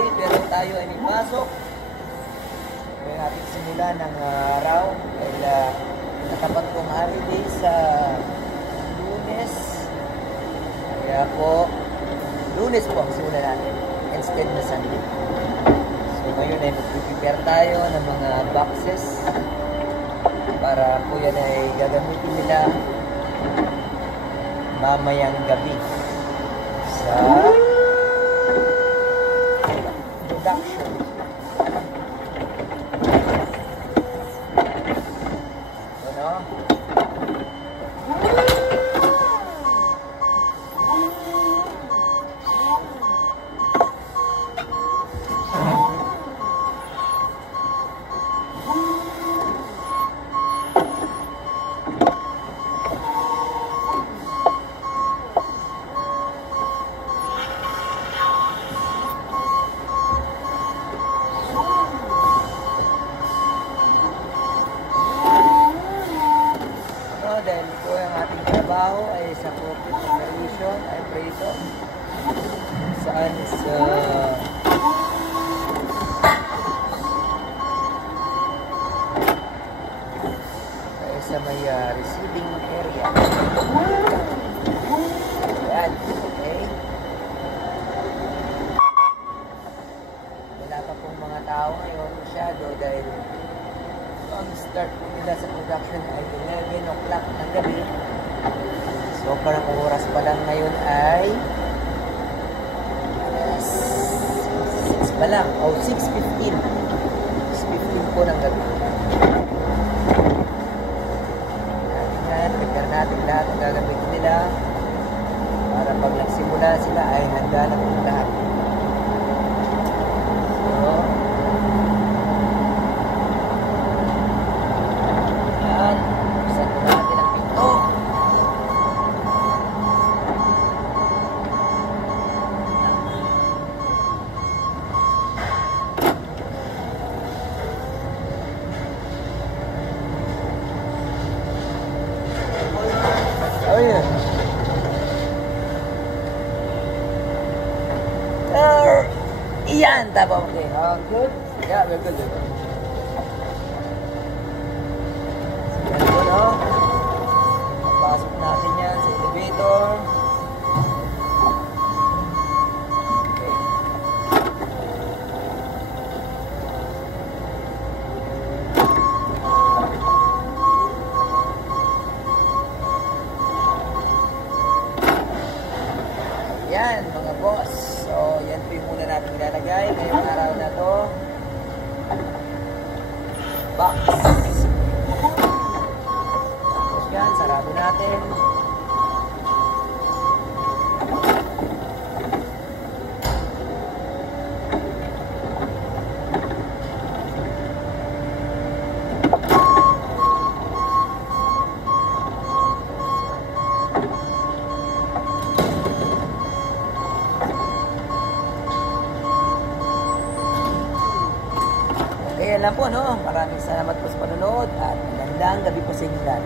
holiday, pero tayo ay may pasok. May ating simula ng araw dahil natapat kong holiday sa Lunes. Kaya po, Lunes po ang simula natin instead na Sunday. So ngayon ay mag-prepare tayo ng mga boxes para po yan ay gagamitin nila mamayang gabi sa production. Ano? Dahil po ang ating trabaho ay sa profit generation, ay preso saan sa may receiving area. Ayan, okay. Wala pa pong mga tao ngayon masyado dahil ang start po nila sa production ay 11 o'clock ng gabi. So parang oras pa lang ngayon ay 6 pa lang, o 6:15. 6:15 po ng gabi. Prepare natin lahat ang gagamitin nila para pag nagsimula sila ay handa na po lahat. Iyan, tama, okay. Good? Yeah, we're good. Yan po, no? Pasok natin yan sa elevator. Okay. Yan, mga boss. So, yan po yung muna natin ilalagay ngayong araw na to. Box. Tapos yan, sarado natin. Ayan lang po, no? Maraming salamat po sa panonood at magandang gabi po sa inyo lahat.